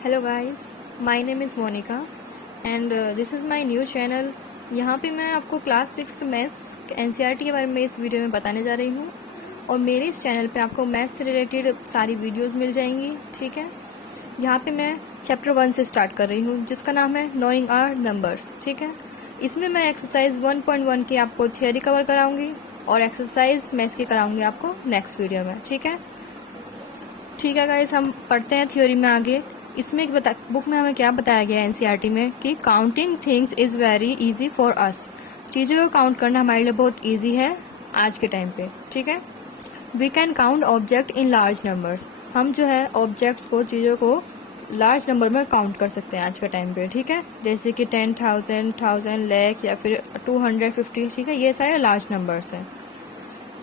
Hello guys, my name is Monika and this is my new channel. यहाँ पे मैं आपको क्लास 6 मैथ्स एनसीईआरटी के बारे में इस वीडियो में बताने जा रही हूँ और मेरे इस चैनल पे आपको मैथ्स से रिलेटेड सारी वीडियोस मिल जाएंगी। ठीक है, यहाँ पे मैं चैप्टर 1 से स्टार्ट कर रही हूँ जिसका नाम है नोइंग आवर नंबर्स। ठीक है, इसमें मैं एक्सरसाइज 1.1 की आपको थियोरी कवर कराऊंगी और एक्सरसाइज मैथ्स की कराऊंगी आपको नेक्स्ट वीडियो में। ठीक है गाइस, हम पढ़ते हैं थ्योरी में आगे। इसमें बुक में हमें क्या बताया गया है एनसीईआरटी में कि counting things is very easy for us. चीज़ों को काउंट करना हमारे लिए बहुत इजी है आज के टाइम पे। ठीक है, we can count object in large numbers. हम जो है ऑब्जेक्ट्स को, चीज़ों को लार्ज नंबर में काउंट कर सकते हैं आज के टाइम पे। ठीक है, जैसे कि 10,000, 1000, लाख या फिर 250। ठीक है, ये सारे लार्ज नंबर्स हैं।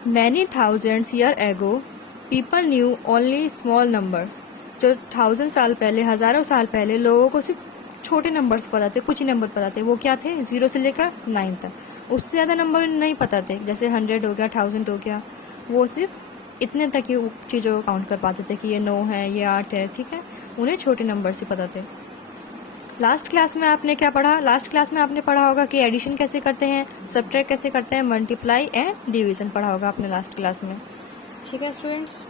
Many thousands year ago people new only small numbers. जो 1000 साल पहले, हजारों साल पहले लोगों को सिर्फ छोटे नंबर्स पता थे, कुछ ही नंबर पता थे। वो क्या थे? 0 से लेकर 9 तक। उससे ज्यादा नंबर नहीं पता थे, जैसे 100 हो गया, 1000 हो गया। वो सिर्फ इतने तक ही चीजों को काउंट कर पाते थे कि ये 9 है, ये 8 है। ठीक है, उन्हें छोटे नंबर से पता थे। लास्ट क्लास में आपने क्या पढ़ा? लास्ट क्लास में आपने पढ़ा होगा कि एडिशन कैसे करते हैं, सब्ट्रैक्ट कैसे करते हैं, मल्टीप्लाई एंड डिवीजन पढ़ा होगा आपने लास्ट क्लास में। ठीक है स्टूडेंट्स,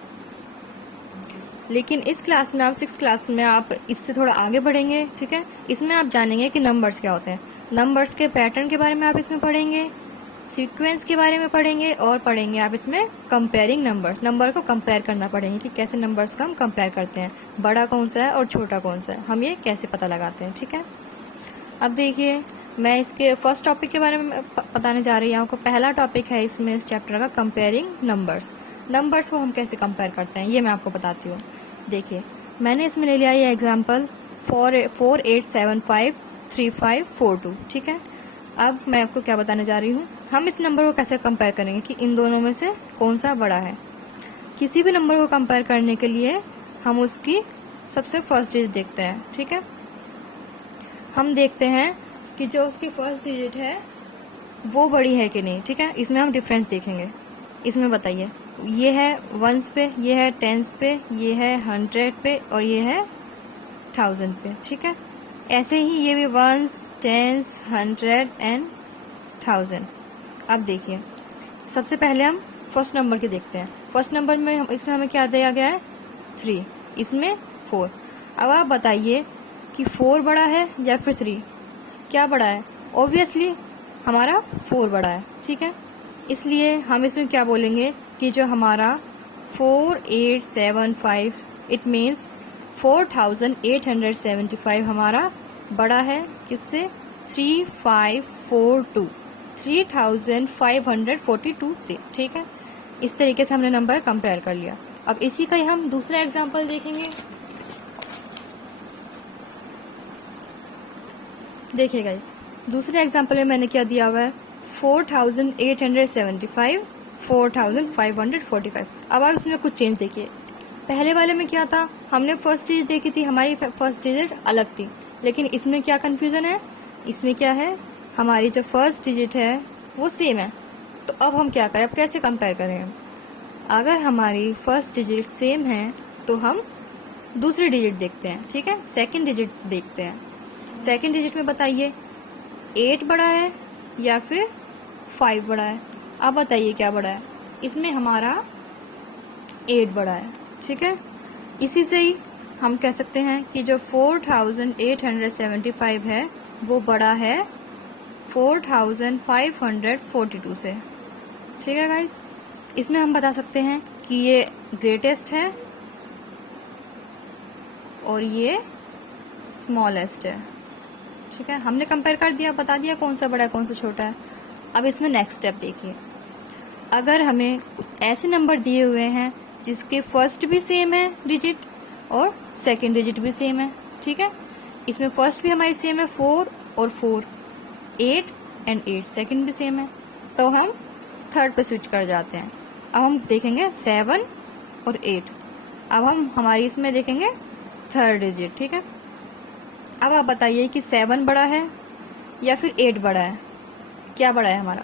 लेकिन इस क्लास में, आप 6 क्लास में आप इससे थोड़ा आगे बढ़ेंगे। ठीक है, इसमें आप जानेंगे कि नंबर्स क्या होते हैं, नंबर्स के पैटर्न के बारे में आप इसमें पढ़ेंगे, सीक्वेंस के बारे में पढ़ेंगे और पढ़ेंगे आप इसमें कंपेयरिंग नंबर्स। नंबर को कंपेयर करना पड़ेंगे कि कैसे नंबर्स को हम कंपेयर करते हैं, बड़ा कौन सा है और छोटा कौन सा है, हम ये कैसे पता लगाते हैं। ठीक है, अब देखिए, मैं इसके फर्स्ट टॉपिक के बारे में बताने जा रही हूँ आपको। पहला टॉपिक है इसमें इस चैप्टर का कंपेयरिंग नंबर्स। नंबर्स को हम कैसे कंपेयर करते हैं ये मैं आपको बताती हूँ। देखिए, मैंने इसमें ले लिया ये एग्जाम्पल 48753542। ठीक है, अब मैं आपको क्या बताने जा रही हूँ, हम इस नंबर को कैसे कंपेयर करेंगे कि इन दोनों में से कौन सा बड़ा है। किसी भी नंबर को कंपेयर करने के लिए हम उसकी सबसे फर्स्ट डिजिट देखते हैं। ठीक है, हम देखते हैं कि जो उसकी फर्स्ट डिजिट है वो बड़ी है कि नहीं। ठीक है, इसमें हम डिफरेंस देखेंगे। इसमें बताइए, ये है वंस पे, ये है टेंस पे, ये है 100 पे और ये है 1000 पे। ठीक है, ऐसे ही ये भी वंस, टेंस, 100 एंड 1000। अब देखिए, सबसे पहले हम फर्स्ट नंबर के देखते हैं। फर्स्ट नंबर में इसमें हमें क्या दिया गया है? 3, इसमें 4। अब आप बताइए कि 4 बड़ा है या फिर 3? क्या बड़ा है? ऑब्वियसली हमारा 4 बड़ा है। ठीक है, इसलिए हम इसमें क्या बोलेंगे कि जो हमारा 4875, इट मीन्स 4875 हमारा बड़ा है किससे? 3542 से। ठीक है, इस तरीके से हमने नंबर कंपेयर कर लिया। अब इसी का ही हम दूसरा एग्जांपल देखेंगे। देखिए गाइस, दूसरे एग्जांपल में मैंने क्या दिया हुआ है? 4875, 4545। अब आप इसमें कुछ चेंज देखिए। पहले वाले में क्या था? हमने फर्स्ट डिजिट देखी थी, हमारी फर्स्ट डिजिट अलग थी। लेकिन इसमें क्या कंफ्यूजन है? इसमें क्या है, हमारी जो फर्स्ट डिजिट है वो सेम है। तो अब हम क्या करें, अब कैसे कंपेयर करें? अगर हमारी फर्स्ट डिजिट सेम है तो हम दूसरी डिजिट देखते हैं। ठीक है, सेकंड डिजिट देखते हैं। सेकंड डिजिट में बताइए 8 बड़ा है या फिर 5 बड़ा है? अब बताइए क्या बड़ा है? इसमें हमारा 8 बड़ा है। ठीक है, इसी से ही हम कह सकते हैं कि जो 4875 है वो बड़ा है 4542 से। ठीक है गाइस, इसमें हम बता सकते हैं कि ये ग्रेटेस्ट है और ये स्मॉलेस्ट है। ठीक है, हमने कंपेयर कर दिया, बता दिया कौन सा बड़ा है कौन सा छोटा है। अब इसमें नेक्स्ट स्टेप देखिए, अगर हमें ऐसे नंबर दिए हुए हैं जिसके फर्स्ट भी सेम है डिजिट और सेकंड डिजिट भी सेम है। ठीक है, इसमें फर्स्ट भी हमारी सेम है 4 और 4, 8 एंड 8, सेकंड भी सेम है, तो हम थर्ड पे स्विच कर जाते हैं। अब हम देखेंगे 7 और 8। अब हम हमारी इसमें देखेंगे थर्ड डिजिट। ठीक है, अब आप बताइए कि 7 बड़ा है या फिर 8 बड़ा है? क्या बड़ा है हमारा?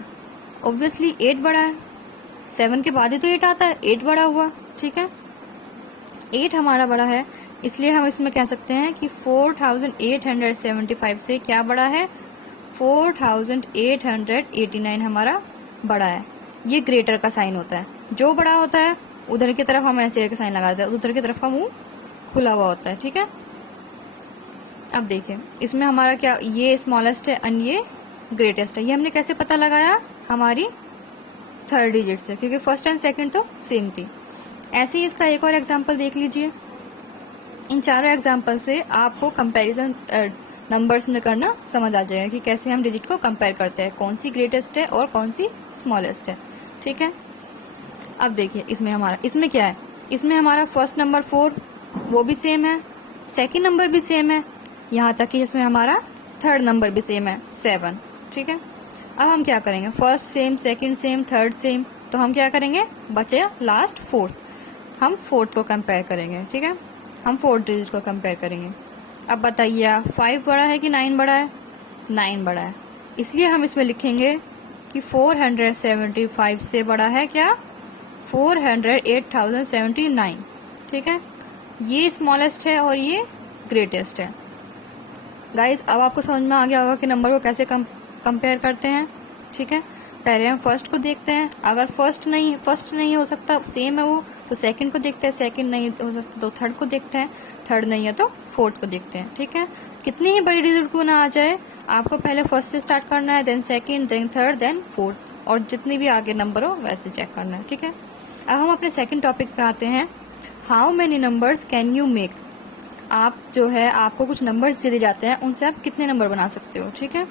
ऑब्वियसली 8 बड़ा है। 7 के बाद ही तो 8 आता है, 8 बड़ा हुआ। ठीक है, 8 हमारा बड़ा है इसलिए हम इसमें कह सकते हैं कि 4875 से क्या बड़ा है, 4889 हमारा बड़ा है। ये ग्रेटर का साइन होता है। जो बड़ा होता है उधर की तरफ हम ऐसे एक साइन लगाते हैं, उधर की तरफ का मुंह खुला हुआ होता है, ठीक है। अब देखिए इसमें हमारा क्या, ये स्मॉलेस्ट है एंड ये ग्रेटेस्ट है। ये हमने कैसे पता लगाया, हमारी थर्ड डिजिट से, क्योंकि फर्स्ट एंड सेकंड तो सेम थी। ऐसे ही इसका एक और एग्जांपल देख लीजिए। इन चारों एग्जांपल से आपको कंपैरिजन नंबर्स में करना समझ आ जाएगा कि कैसे हम डिजिट को कंपेयर करते हैं, कौन सी ग्रेटेस्ट है और कौन सी स्मॉलेस्ट है, ठीक है। अब देखिए इसमें क्या है, इसमें हमारा फर्स्ट नंबर 4 वो भी सेम है, सेकंड नंबर भी सेम है, यहाँ तक कि इसमें हमारा थर्ड नंबर भी सेम है 7, ठीक है। अब हम क्या करेंगे, first sem, second same, third same, तो हम क्या करेंगे, बचे लास्ट फोर्थ, हम फोर्थ को कंपेयर करेंगे, ठीक है। हम फोर्थ डिजिट को कंपेयर करेंगे। अब बताइए 5 बड़ा है कि 9 बड़ा है, 9 बड़ा है, इसलिए हम इसमें लिखेंगे कि 475 से बड़ा है क्या, 408,079, ठीक है। ये स्मॉलेस्ट है और ये ग्रेटेस्ट है। गाइज अब आपको समझ में आ गया होगा कि नंबर को कैसे कंपेयर करते हैं, ठीक है। पहले हम फर्स्ट को देखते हैं, अगर फर्स्ट नहीं हो सकता, सेम है वो, तो सेकंड को देखते हैं, सेकंड नहीं हो सकता तो थर्ड को देखते हैं, थर्ड नहीं है तो फोर्थ को देखते हैं, ठीक है। कितनी ही बड़ी डिजिट को ना आ जाए, आपको पहले फर्स्ट से स्टार्ट करना है, then second, then third, then fourth, और जितनी भी आगे नंबर हो वैसे चेक करना है, ठीक है। अब हम अपने सेकंड टॉपिक पे आते हैं, how many numbers can you make. आप जो है, आपको कुछ नंबर्स दिए जाते हैं, उनसे आप कितने नंबर बना सकते हो, ठीक है,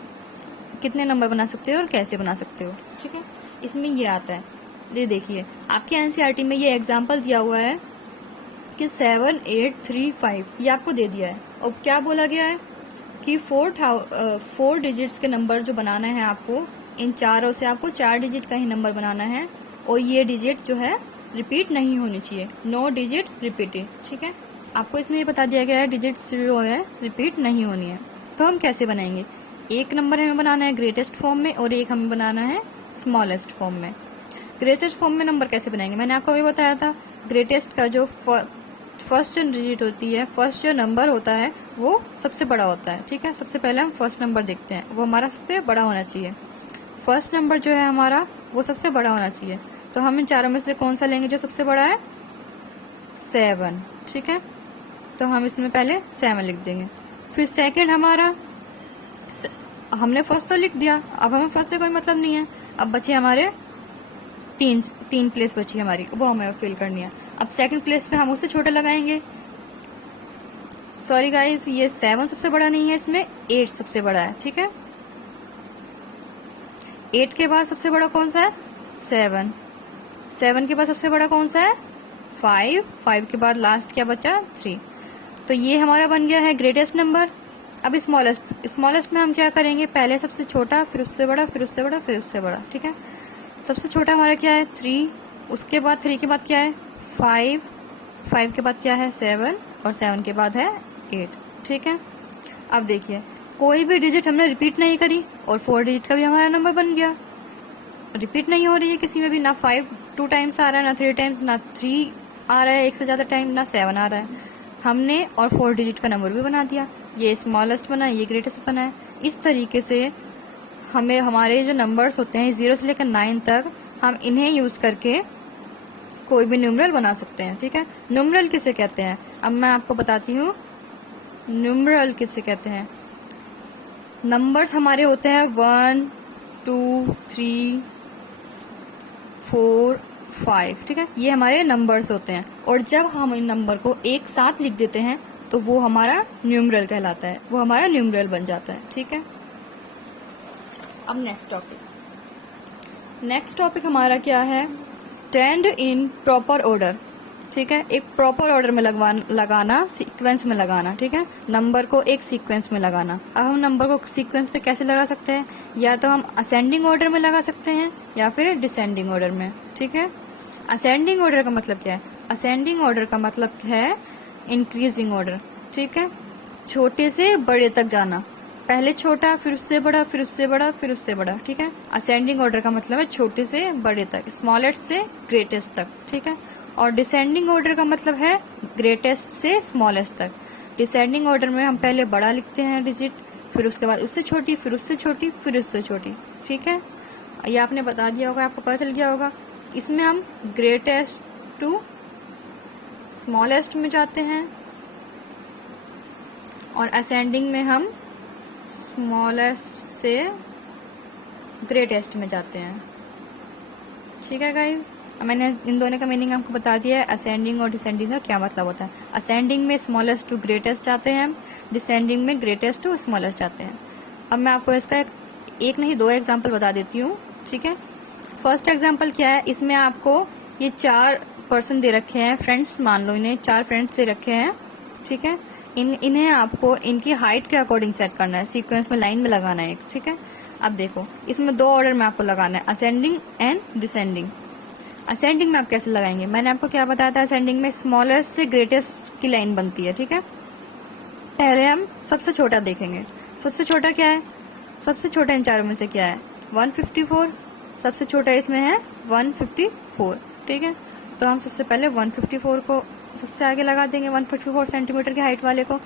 कितने नंबर बना सकते हो और कैसे बना सकते हो, ठीक है। इसमें ये आता है, ये देखिए आपके एनसीईआरटी में ये एग्जाम्पल दिया हुआ है कि 7835 ये आपको दे दिया है, और क्या बोला गया है कि 4 डिजिट्स के नंबर जो बनाना है आपको, इन चारों से आपको 4 डिजिट का ही नंबर बनाना है, और ये डिजिट जो है रिपीट नहीं होनी चाहिए, नो डिजिट रिपीटेड, ठीक है। आपको इसमें ये बता दिया गया है डिजिट्स जो है रिपीट नहीं होनी है। तो हम कैसे बनाएंगे, एक नंबर हमें बनाना है ग्रेटेस्ट फॉर्म में और एक हमें बनाना है स्मॉलेस्ट फॉर्म में। ग्रेटेस्ट फॉर्म में नंबर कैसे बनाएंगे, मैंने आपको अभी बताया था, ग्रेटेस्ट का जो फर्स्ट डिजिट होती है, फर्स्ट जो नंबर होता है वो सबसे बड़ा होता है, ठीक है। सबसे पहले हम फर्स्ट नंबर देखते हैं, वो हमारा सबसे बड़ा होना चाहिए। फर्स्ट नंबर जो है हमारा वो सबसे बड़ा होना चाहिए, तो हम इन चारों में से कौन सा लेंगे जो सबसे बड़ा है, 7, ठीक है। तो हम इसमें पहले 7 लिख देंगे। फिर सेकंड हमारा, हमने फर्स्ट तो लिख दिया, अब हमें फर्स्ट से कोई मतलब नहीं है, अब बचे हमारे तीन प्लेस बची हमारी, वो हमें फिल करनी है। अब सेकंड प्लेस पे हम उससे छोटे लगाएंगे, सॉरी गाइस, ये 7 सबसे बड़ा नहीं है, इसमें 8 सबसे बड़ा है, ठीक है। 8 के बाद सबसे बड़ा कौन सा है, 7 के बाद सबसे बड़ा कौन सा है, 5 के बाद लास्ट क्या बचा, 3। तो ये हमारा बन गया है ग्रेटेस्ट नंबर। अब स्मॉलेस्ट में हम क्या करेंगे, पहले सबसे छोटा, फिर उससे बड़ा, फिर उससे बड़ा, फिर उससे बड़ा, ठीक है। सबसे छोटा हमारा क्या है, 3, उसके बाद 3 के बाद क्या है, 5 के बाद क्या है, 7, और 7 के बाद है 8, ठीक है। अब देखिए कोई भी डिजिट हमने रिपीट नहीं करी, और 4 डिजिट का भी हमारा नंबर बन गया, रिपीट नहीं हो रही है किसी में भी, ना 5 2 टाइम्स आ रहा है, ना 3 टाइम्स, ना 3 आ रहा है एक से ज्यादा टाइम, ना 7 आ रहा है, हमने और 4 डिजिट का नंबर भी बना दिया। ये स्मॉलेस्ट बना, ये ग्रेटेस्ट बना है। इस तरीके से हमें हमारे जो नंबर्स होते हैं 0 से लेकर 9 तक, हम इन्हें यूज करके कोई भी न्यूमरल बना सकते हैं, ठीक है। न्यूमरल किसे कहते हैं, अब मैं आपको बताती हूँ न्यूमरल किसे कहते हैं। नंबर्स हमारे होते हैं 1 2 3 4 5, ठीक है, ये हमारे नंबर्स होते हैं, और जब हम इन नंबर को एक साथ लिख देते हैं तो वो हमारा न्यूमरल कहलाता है, वो हमारा न्यूमरल बन जाता है, ठीक है। अब नेक्स्ट टॉपिक हमारा क्या है, स्टैंड इन प्रॉपर ऑर्डर, ठीक है। एक प्रॉपर ऑर्डर में लगाना, सीक्वेंस में लगाना, ठीक है, नंबर को एक सीक्वेंस में लगाना। अब हम नंबर को सीक्वेंस पे कैसे लगा सकते हैं, या तो हम असेंडिंग ऑर्डर में लगा सकते हैं या फिर डिसेंडिंग ऑर्डर में, ठीक है। असेंडिंग ऑर्डर का मतलब क्या है, असेंडिंग ऑर्डर का मतलब है इंक्रीजिंग ऑर्डर, ठीक है, छोटे से बड़े तक जाना, पहले छोटा, फिर उससे बड़ा, फिर उससे बड़ा, फिर उससे बड़ा, ठीक है। असेंडिंग ऑर्डर का मतलब है छोटे से बड़े तक, स्मॉलेस्ट से ग्रेटेस्ट तक, ठीक है। और डिसेंडिंग ऑर्डर का मतलब है ग्रेटेस्ट से स्मॉलेस्ट तक। डिसेंडिंग ऑर्डर में हम पहले बड़ा लिखते हैं डिजिट, फिर उसके बाद उससे छोटी, फिर उससे छोटी, फिर उससे छोटी। ठीक है, ये आपने बता दिया होगा, आपको पता चल गया होगा। इसमें हम ग्रेटेस्ट टू स्मॉलेस्ट में जाते हैं और असेंडिंग में हम स्मॉलेस्ट से ग्रेटेस्ट में जाते हैं। ठीक है गाइज, मैंने इन दोनों का मीनिंग आपको बता दिया है। असेंडिंग और डिसेंडिंग का क्या मतलब होता है। असेंडिंग में स्मॉलेस्ट टू ग्रेटेस्ट जाते हैं, डिसेंडिंग में ग्रेटेस्ट टू स्मॉलेस्ट जाते हैं। अब मैं आपको इसका एक नहीं 2 एग्जाम्पल बता देती हूँ। ठीक है, फर्स्ट एग्जाम्पल क्या है, इसमें आपको ये 4 पर्सन दे रखे हैं, फ्रेंड्स मान लो, इन्हें 4 फ्रेंड्स दे रखे हैं। ठीक है, इन्हें आपको इनकी हाइट के अकॉर्डिंग सेट करना है, सीक्वेंस में लाइन में लगाना है। ठीक है, अब देखो इसमें 2 ऑर्डर में आपको लगाना है, असेंडिंग एंड डिसेंडिंग। असेंडिंग में आप कैसे लगाएंगे, मैंने आपको क्या बताया था, असेंडिंग में स्मॉलेस्ट से ग्रेटेस्ट की लाइन बनती है। ठीक है, पहले हम सबसे छोटा देखेंगे। सबसे छोटा क्या है, सबसे छोटा इन चारों में से क्या है, 154। सबसे छोटा इसमें है 154। ठीक है, तो हम सबसे पहले 154 को सबसे आगे लगा देंगे, 154 सेंटीमीटर की हाइट वाले को।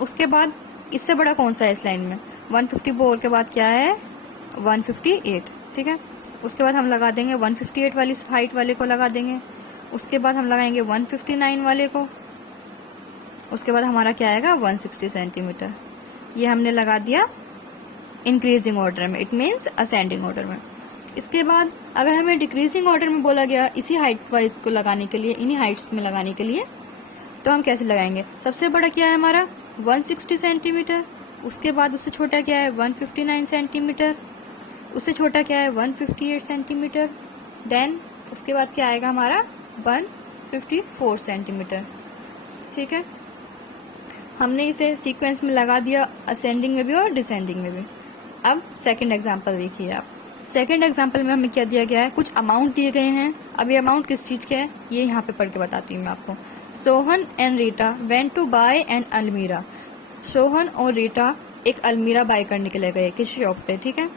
उसके बाद इससे बड़ा कौन सा है इस लाइन में, 154 के बाद क्या है, 158। ठीक है, उसके बाद हम लगा देंगे 158 वाली हाइट वाले को लगा देंगे। उसके बाद हम लगाएंगे 159 वाले को। उसके बाद हमारा क्या आएगा, 160 सेंटीमीटर। ये हमने लगा दिया इंक्रीजिंग ऑर्डर में, इट मीन्स असेंडिंग ऑर्डर में। इसके बाद अगर हमें डिक्रीजिंग ऑर्डर में बोला गया इसी हाइट वाइज को लगाने के लिए, इन्हीं हाइट्स में लगाने के लिए, तो हम कैसे लगाएंगे। सबसे बड़ा क्या है हमारा 160 सेंटीमीटर। उसके बाद उससे छोटा क्या है 159 सेंटीमीटर। उससे छोटा क्या है 158 सेंटीमीटर। देन उसके बाद क्या आएगा हमारा 154 सेंटीमीटर। ठीक है, हमने इसे सीक्वेंस में लगा दिया, असेंडिंग में भी और डिसेंडिंग में भी। अब सेकंड एग्जांपल देखिए आप। सेकंड एग्जांपल में हमें क्या दिया गया है, कुछ अमाउंट दिए गए हैं। अब ये अमाउंट किस चीज के है, ये यहाँ पे पढ़ के बताती हूँ मैं आपको। Sohan and Rita went to buy an almirah. Sohan और रीटा एक अलमीरा बाय करने के लिए गए किसी शॉप पे। ठीक है,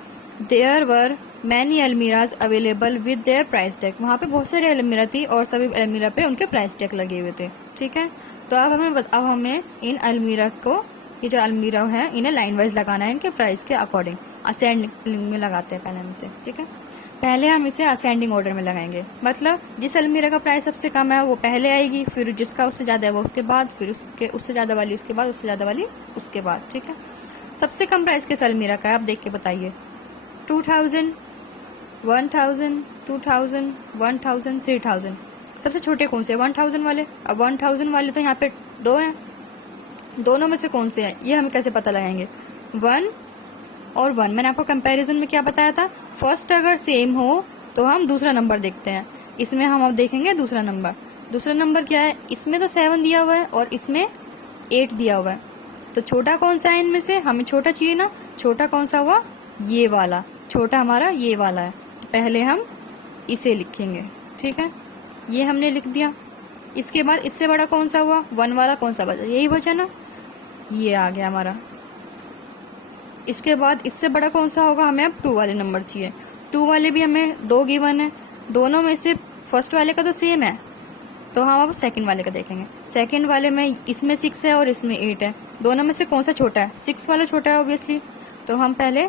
there were many almirahs available with their price tag. वहाँ पे बहुत सारी अलमीरा थी और सभी अलमीरा पे उनके प्राइस टैग लगे हुए थे। ठीक है, तो अब हमें इन अलमीरा को, ये जो अलमीरा है, इन्हें लाइन वाइज लगाना है इनके प्राइस के अकॉर्डिंग। असेंडिंग में लगाते हैं पहले हम इसे। ठीक है, पहले हम इसे असेंडिंग ऑर्डर में लगाएंगे, मतलब जिस अलमीरा का प्राइस सबसे कम है वो पहले आएगी, फिर जिसका उससे ज्यादा है वो उसके बाद, फिर उससे ज्यादा वाली उसके बाद, उससे ज्यादा वाली उसके बाद। ठीक है, सबसे कम प्राइस किस अलमीरा का है आप देख के बताइए। 2000, 1000, 2000, 1000, 3000। सबसे छोटे कौन से 1000 वाले। अब 1000 वाले तो यहाँ पे 2 हैं, दोनों में से कौन से हैं ये हम कैसे पता लगाएंगे। 1 और 1 मैंने आपको कंपैरिजन में क्या बताया था, फर्स्ट अगर सेम हो तो हम दूसरा नंबर देखते हैं। इसमें हम अब देखेंगे दूसरा नंबर। दूसरा नंबर क्या है, इसमें तो 7 दिया हुआ है और इसमें 8 दिया हुआ है, तो छोटा कौन सा है इनमें से, हमें छोटा चाहिए ना। छोटा कौन सा हुआ, ये वाला, छोटा हमारा ये वाला है। पहले हम इसे लिखेंगे। ठीक है, ये हमने लिख दिया। इसके बाद इससे बड़ा कौन सा हुआ, 1 वाला कौन सा बचा, यही बचा ना, ये आ गया हमारा। इसके बाद इससे बड़ा कौन सा होगा, हमें अब 2 वाले नंबर चाहिए। 2 वाले भी हमें 2 गिवन है, दोनों में से फर्स्ट वाले का तो सेम है, तो हम अब सेकंड वाले का देखेंगे। सेकंड वाले में इसमें 6 है और इसमें 8 है, दोनों में से कौन सा छोटा है, 6 वाला छोटा है ऑब्वियसली, तो हम पहले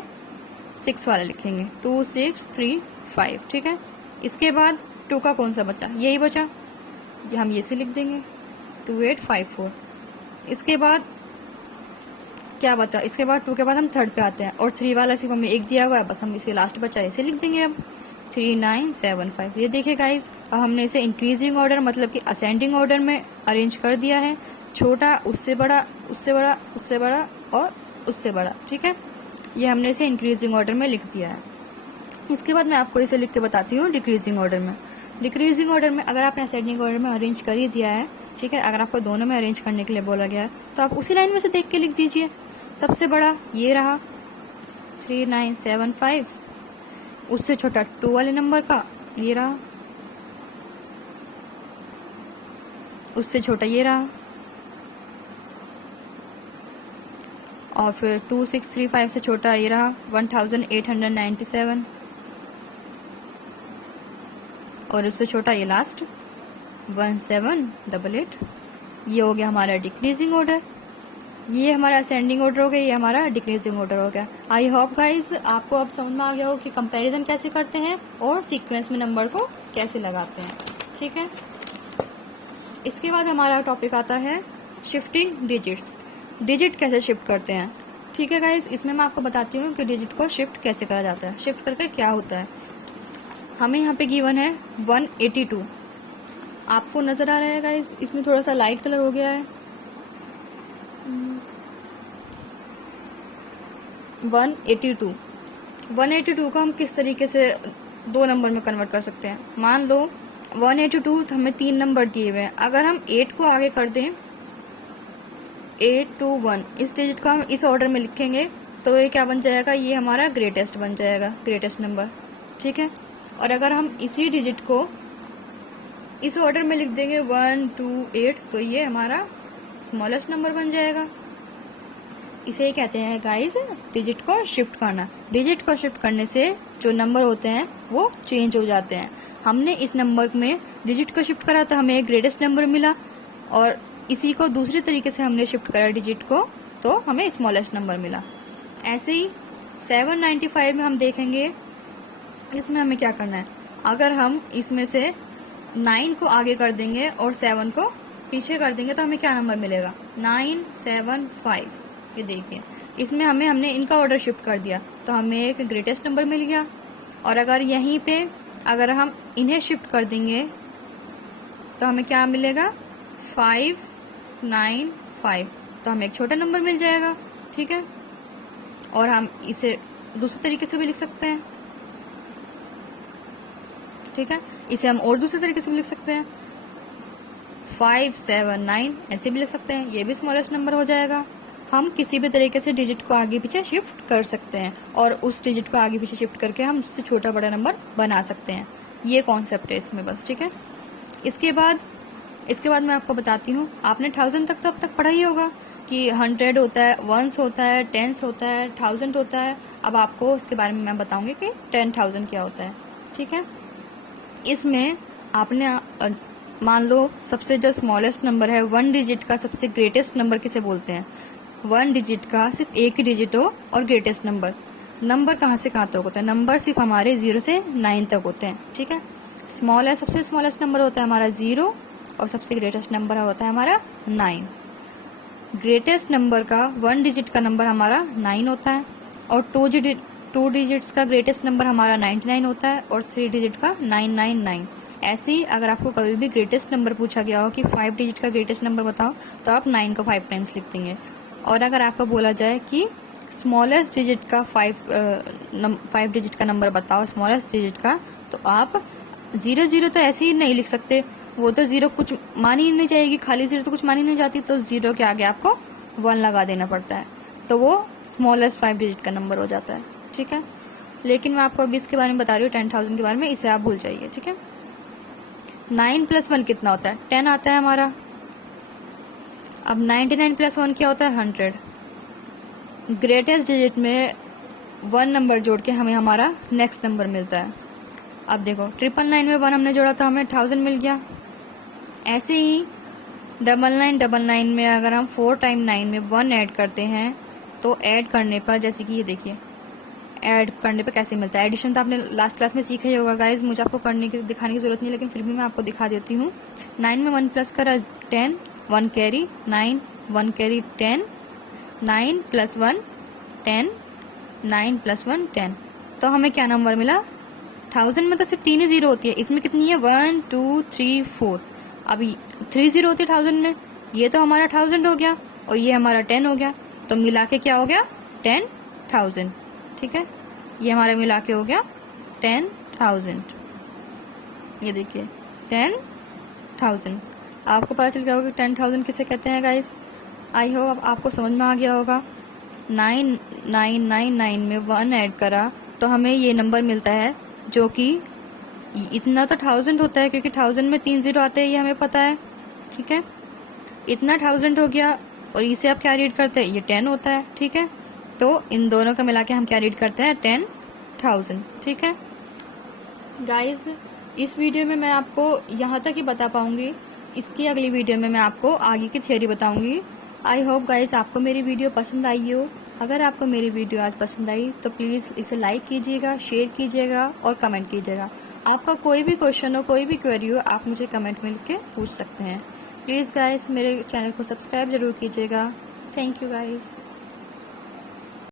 6 वाला लिखेंगे, 2 6 3 5। ठीक है, इसके बाद 2 का कौन सा बचा, यही बचा, हम ये से लिख देंगे 2 8 5 4। इसके बाद क्या बचा, इसके बाद 2 के बाद हम थर्ड पे आते हैं और 3 वाला सिर्फ हमें 1 दिया हुआ है, बस हम इसे लास्ट बचा इसे लिख देंगे अब 3 9 7 5। ये देखिए गाइज, अब हमने इसे इंक्रीजिंग ऑर्डर मतलब कि असेंडिंग ऑर्डर में अरेंज कर दिया है। छोटा, उससे बड़ा, उससे बड़ा, उससे बड़ा और उससे बड़ा। ठीक है, ये हमने इसे इंक्रीजिंग ऑर्डर में लिख दिया है। इसके बाद मैं आपको इसे लिख के बताती हूँ डिक्रीजिंग ऑर्डर में। डिक्रीजिंग ऑर्डर में अगर आपने असेंडिंग ऑर्डर में अरेंज कर ही दिया है, ठीक है, अगर आपको दोनों में अरेंज करने के लिए बोला गया है तो आप उसी लाइन में से देख के लिख दीजिए। सबसे बड़ा ये रहा 3 9 7 5, उससे छोटा 2 वाले नंबर का ये रहा, उससे छोटा ये रहा, और फिर 2 6 3 5 से छोटा ये रहा 1897, और उससे छोटा ये लास्ट 1788। ये हो गया हमारा डिक्रीजिंग ऑर्डर, ये हमारा असेंडिंग ऑर्डर हो गया, ये हमारा डिक्रीजिंग ऑर्डर हो गया। आई होप गाइज आपको अब समझ में आ गया हो कि कंपैरिजन कैसे करते हैं और सीक्वेंस में नंबर को कैसे लगाते हैं। ठीक है, इसके बाद हमारा टॉपिक आता है शिफ्टिंग डिजिट्स। डिजिट कैसे शिफ्ट करते हैं। ठीक है गाइज, इसमें मैं आपको बताती हूँ कि डिजिट को शिफ्ट कैसे करा जाता है, शिफ्ट करके क्या होता है। हमें यहाँ पे गिवन है 182। आपको नजर आ रहा है गाइज, इसमें थोड़ा सा लाइट कलर हो गया है। 182 को हम किस तरीके से दो नंबर में कन्वर्ट कर सकते हैं। मान लो 182 हमें 3 नंबर दिए हुए हैं, अगर हम 8 को आगे कर दें 8 to 1, इस डिजिट को हम इस ऑर्डर में लिखेंगे तो ये क्या बन जाएगा, ये हमारा ग्रेटेस्ट बन जाएगा, ग्रेटेस्ट नंबर। ठीक है, और अगर हम इसी डिजिट को इस ऑर्डर में लिख देंगे 1 2 8 तो ये हमारा स्मॉलेस्ट नंबर बन जाएगा। इसे ही कहते हैं गाइस डिजिट को शिफ्ट करना। डिजिट को शिफ्ट करने से जो नंबर होते हैं वो चेंज हो जाते हैं। हमने इस नंबर में डिजिट को शिफ्ट करा तो हमें एक ग्रेटेस्ट नंबर मिला, और इसी को दूसरे तरीके से हमने शिफ्ट करा डिजिट को तो हमें स्मॉलेस्ट नंबर मिला। ऐसे ही 795 में हम देखेंगे, इसमें हमें क्या करना है। अगर हम इसमें से 9 को आगे कर देंगे और 7 को पीछे कर देंगे तो हमें क्या नंबर मिलेगा, 975। ये देखिए, इसमें हमने इनका ऑर्डर शिफ्ट कर दिया तो हमें एक ग्रेटेस्ट नंबर मिल गया। और अगर यहीं पे अगर हम इन्हें शिफ्ट कर देंगे तो हमें क्या मिलेगा, 595, तो हमें एक छोटा नंबर मिल जाएगा। ठीक है, और हम इसे दूसरे तरीके से भी लिख सकते हैं। ठीक है, इसे हम और दूसरे तरीके से भी लिख सकते हैं, 579 ऐसे भी लिख सकते हैं, ये भी स्मॉलेस्ट नंबर हो जाएगा। हम किसी भी तरीके से डिजिट को आगे पीछे शिफ्ट कर सकते हैं और उस डिजिट को आगे पीछे शिफ्ट करके हम इससे छोटा बड़ा नंबर बना सकते हैं। ये कॉन्सेप्ट है इसमें बस। ठीक है, इसके बाद मैं आपको बताती हूँ, आपने 1000 तक तो अब तक पढ़ा ही होगा कि 100 होता है, 1s होता है, 10s होता है, 1000 होता है। अब आपको उसके बारे में मैं बताऊंगी कि 10,000 क्या होता है। ठीक है, इसमें आपने मान लो सबसे जो स्मॉलेस्ट नंबर है 1 डिजिट का सबसे ग्रेटेस्ट नंबर किसे बोलते हैं। 1 डिजिट का सिर्फ एक ही डिजिट हो और ग्रेटेस्ट नंबर कहाँ से कहाँ तक होता है, नंबर सिर्फ हमारे 0 से 9 तक होते हैं। ठीक है, स्मॉल है, सबसे स्मॉलेस्ट नंबर होता है हमारा 0 और सबसे ग्रेटेस्ट नंबर होता है हमारा 9। ग्रेटेस्ट नंबर का 1 डिजिट का नंबर हमारा 9 होता है और 2 डिजिट्स का ग्रेटेस्ट नंबर हमारा 99 होता है और 3 डिजिट का 999। ऐसे ही अगर आपको कभी भी ग्रेटेस्ट नंबर पूछा गया हो कि 5 डिजिट का ग्रेटेस्ट नंबर बताओ तो आप 9 को 5 टाइम्स लिख देंगे। और अगर आपको बोला जाए कि स्मॉलेस्ट डिजिट का 5 डिजिट का नंबर बताओ, स्मॉलेस्ट डिजिट का, तो आप 00 तो ऐसे ही नहीं लिख सकते, वो तो 0 कुछ मानी ही नहीं जाएगी, खाली 0 तो कुछ मानी नहीं जाती, तो 0 के आगे आपको 1 लगा देना पड़ता है, तो वो स्मॉलेस्ट 5 डिजिट का नंबर हो जाता है। ठीक है, लेकिन मैं आपको अभी इसके बारे में बता रही हूँ 10,000 के बारे में, इसे आप भूल जाइए। ठीक है, 9 + 1 कितना होता है, 10 आता है हमारा। अब 99 + 1 क्या होता है, 100। ग्रेटेस्ट डिजिट में 1 नंबर जोड़ के हमें हमारा नेक्स्ट नंबर मिलता है। अब देखो 999 में 1 हमने जोड़ा तो हमें 1000 मिल गया। ऐसे ही 9999 में अगर हम 4 टाइम 9 में 1 ऐड करते हैं तो ऐड करने पर, जैसे कि ये देखिए, ऐड करने पर कैसे मिलता है। एडिशन तो आपने लास्ट क्लास में सीखा ही होगा गाइज, मुझे आपको दिखाने की जरूरत नहीं, लेकिन फिर भी मैं आपको दिखा देती हूँ। 9 में 1 प्लस करा 10, 1 कैरी 9, 1 कैरी 10, 9 + 1 10, 9 + 1 10, तो हमें क्या नंबर मिला, 1000 में तो सिर्फ 3 ही 0 होती है, इसमें कितनी है, 1 2 3 4। अभी 3 0 होती है 1000 में, ये तो हमारा 1000 हो गया और ये हमारा 10 हो गया, तो मिला के क्या हो गया, 10,000। ठीक है, ये हमारा मिला के हो गया 10,000। ये देखिए 10,000। आपको पता चल गया होगा कि 10,000 किसे कहते हैं गाइस। आई होप आपको समझ में आ गया होगा। 9999 में 1 ऐड करा तो हमें ये नंबर मिलता है, जो कि इतना तो 1000 होता है क्योंकि 1000 में 3 0 आते हैं, ये हमें पता है। ठीक है, इतना 1000 हो गया और इसे आप क्या रीड करते हैं, ये 10 होता है। ठीक है, तो इन दोनों का मिला के हम क्या रीड करते हैं, 10,000। ठीक है गाइज, इस वीडियो में मैं आपको यहाँ तक ही बता पाऊंगी इसकी अगली वीडियो में मैं आपको आगे की थ्योरी बताऊंगी। आई होप गाइस आपको मेरी वीडियो पसंद आई हो। अगर आपको मेरी वीडियो आज पसंद आई तो प्लीज़ इसे लाइक कीजिएगा, शेयर कीजिएगा और कमेंट कीजिएगा। आपका कोई भी क्वेश्चन हो, कोई भी क्वेरी हो, आप मुझे कमेंट में लिख के पूछ सकते हैं। प्लीज़ गाइस मेरे चैनल को सब्सक्राइब जरूर कीजिएगा। Thank you guys.